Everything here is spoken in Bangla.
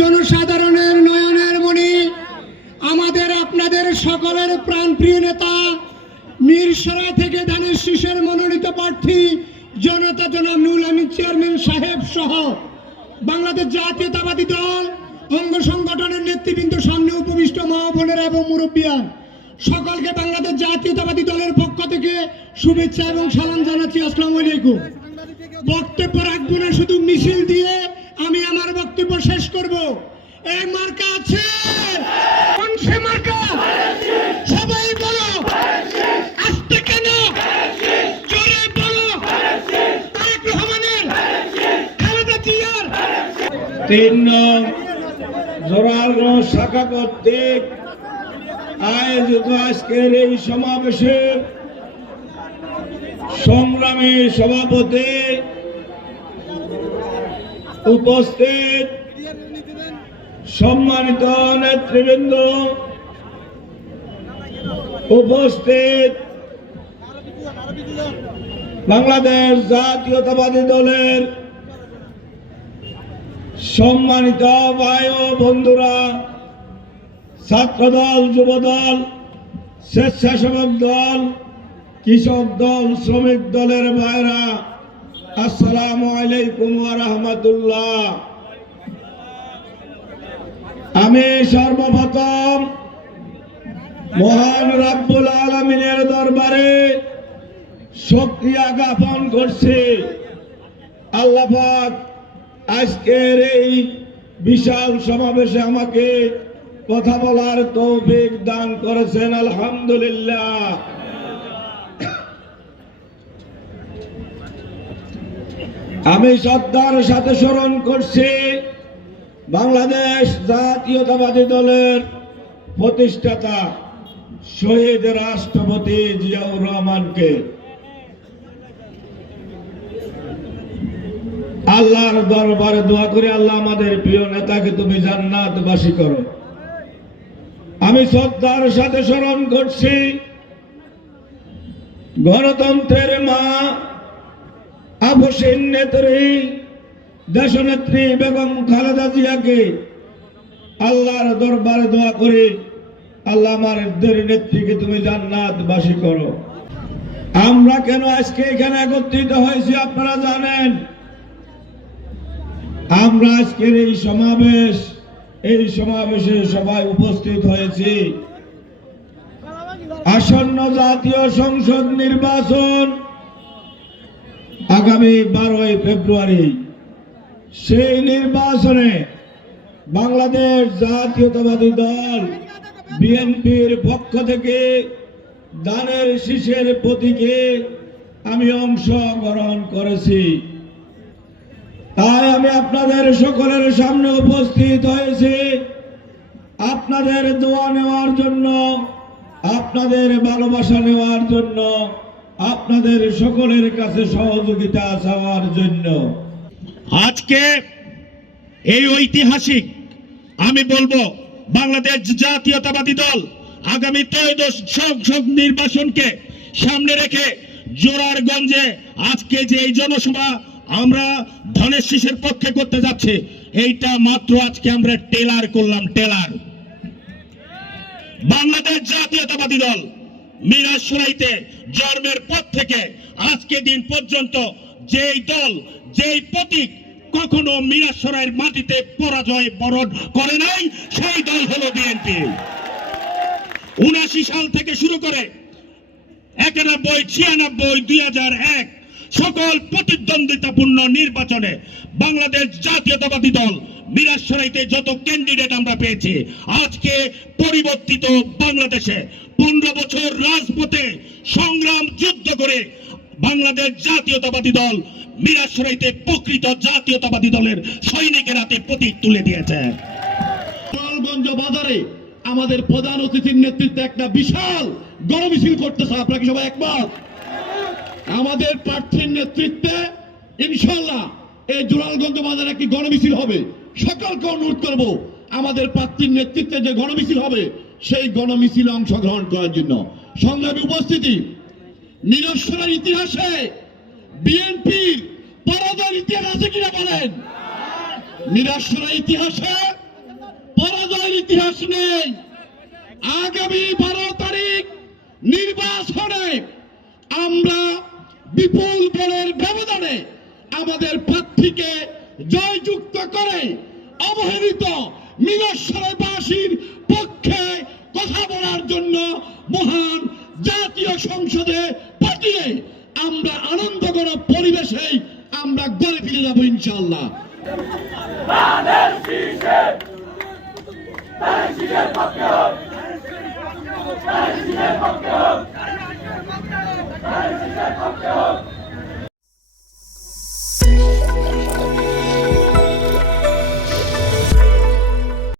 জনসাধারণের নয়নের মণি, আমাদের আপনাদের সকলের প্রাণপ্রিয় নেতা, মিরসরাই থেকে ধানের শীষের মনোনীত প্রার্থী জনতা জনাব নুরুল আমিন চেয়ারম্যান সাহেব সহ বাংলাদেশ জাতীয়তাবাদী দল অঙ্গ সংগঠনের নেতৃবৃন্দ, সামনে উপবিষ্ট মা বোনেরা এবং মুরব্বিয়ান, সকলকে বাংলাদেশ জাতীয়তাবাদী দলের পক্ষ থেকে শুভেচ্ছা এবং সালাম জানাচ্ছি। আসসালামু আলাইকুম। বক্তব্য রাখবো না, শুধু মিছিল দিয়ে আমি আমার বক্তব্য শেষ করব। এই মার্কা আছে, কোন সে মার্কা? সবাই বলো, আস্তে কেন, জোরে বলো। তারেক রহমানের, খালেদা জিয়ার। ৩ নং জোরারগঞ্জ শাখা কর্তৃক আয়োজিত আজকের এই সমাবেশে সংগ্রামী সভাপতি, উপস্থিত সম্মানিত নেতৃবৃন্দ, উপস্থিত বাংলাদেশ জাতীয়তাবাদী দলের সম্মানিত ভাই ও বন্ধুরা, ছাত্রদল, যুবদল, স্বেচ্ছাসেবক দল, কৃষক দল, শ্রমিক দলের ভাইরা, আসসালামু আলাইকুম ওয়া রাহমাতুল্লাহ। আমি সর্বপ্রথম মহান রব্বুল আলামিনের দরবারে শুকরিয়া জ্ঞাপন করছি। আল্লাহ পাক আজকের এই বিশাল সমাবেশে আমাকে কথা বলার তৌফিক দান করেছেন, আলহামদুলিল্লাহ। আমি শ্রদ্ধার সাথে স্মরণ করছি বাংলাদেশ জাতীয়তাবাদী দলের প্রতিষ্ঠাতা শহীদ রাষ্ট্রপতি জিয়াউর রহমানকে। আল্লাহর দরবারে দোয়া করে, আল্লাহ আমাদের প্রিয় নেতাকে তুমি জান্নাতবাসী করো। আমি শ্রদ্ধার সাথে স্মরণ করছি গণতন্ত্রের মা, আপসীন নেত্রী, দেশনেত্রী বেগম খালেদা জিয়াকে। আল্লাহর দরবারে দোয়া করে, আল্লাহ আমাদের নেত্রীকে তুমি জান্নাতবাসী করো। আমরা কেন আজকে এখানে একত্রিত হয়েছি আপনারা জানেন। আমরা আজকের এই সমাবেশে সবাই উপস্থিত হয়েছি আসন্ন জাতীয় সংসদ নির্বাচন আগামী 12ই ফেব্রুয়ারি। সেই নির্বাচনে বাংলাদেশ জাতীয়তাবাদী দল বিএনপির পক্ষ থেকে ধানের শীষের প্রতীকে আমি অংশগ্রহণ করেছি। তাই আমি আপনাদের সকলের সামনে উপস্থিত হয়েছি আপনাদের দোয়া নেওয়ার জন্য, আপনাদের ভালোবাসা নেওয়ার জন্য, আপনাদের সকলের কাছে সহযোগিতা চাওয়ার জন্য। আজকে এই ঐতিহাসিক, আমি বলবো, বাংলাদেশ জাতীয়তাবাদী দল আগামী ত্রয়োদশ সংসদ নির্বাচনকে সামনে রেখে জোরারগঞ্জে আজকে যে এই জনসভা আমরা ধানের শীষের পক্ষে করতে যাচ্ছে, এইটা মাত্র আজকে আমরা টেলার করলাম। টেলার বাংলাদেশ জাতীয়তাবাদী দল মিরসরাইতে জন্মের পর থেকে আজকে দিন পর্যন্ত যেই দল, যেই প্রতীক কখনো মিরসরাইয়ের মাটিতে পরাজয় বরণ করে নাই, সেই দল হলো বিএনপি। 79 সাল থেকে শুরু করে 91, 96, 2001 সকল প্রতিদ্বন্দ্বিতাপূর্ণ নির্বাচনে বাংলাদেশ জাতীয়তাবাদী দল মিরসরাইতে যত ক্যান্ডিডেট আমরা পেয়েছি, আজকে পরিবর্তিত বাংলাদেশে 15 বছর রাজপথে সংগ্রাম যুদ্ধ করে বাংলাদেশ জাতীয়তাবাদী দল মিরসরাইতে প্রকৃত জাতীয়তাবাদী দলের সৈনিকের হাতে প্রতীক তুলে দিয়েছে। গোপালগঞ্জ বাজারে আমাদের প্রধান অতিথির নেতৃত্বে একটা বিশাল গণমিছিল করতেছে। আপনারা কি সবাই একমত? আমাদের প্রার্থীর নেতৃত্বে ইনশাআল্লাহ এই জোরারগঞ্জ বাজারে একটি গণমিছিল হবে। সকলকে অনুরোধ করব আমাদের প্রার্থীর নেতৃত্বে যে গণমিছিল হবে সেই গণমিছিলে অংশগ্রহণ করার জন্য। সংগ্রামী উপস্থিতি, মিরসরাইয়ের ইতিহাসে বিএনপির পরাজয়ের ইতিহাস আছে কিনা বলেন? মিরসরাইয়ের ইতিহাসে ইতিহাস নেই। আগামী 12 তারিখ নির্বাচনে আমরা বিপুল ভোটের ব্যবধানে আমাদের প্রার্থীকে জয়যুক্ত করে অবহেলিত মিরসরাইবাসীর পক্ষে কথা বলার জন্য মহান জাতীয় সংসদে পাঠিয়ে আমরা আনন্দঘন পরিবেশে আমরা গড়ে ফিরে যাবো ইনশাআল্লাহ। পক্ষে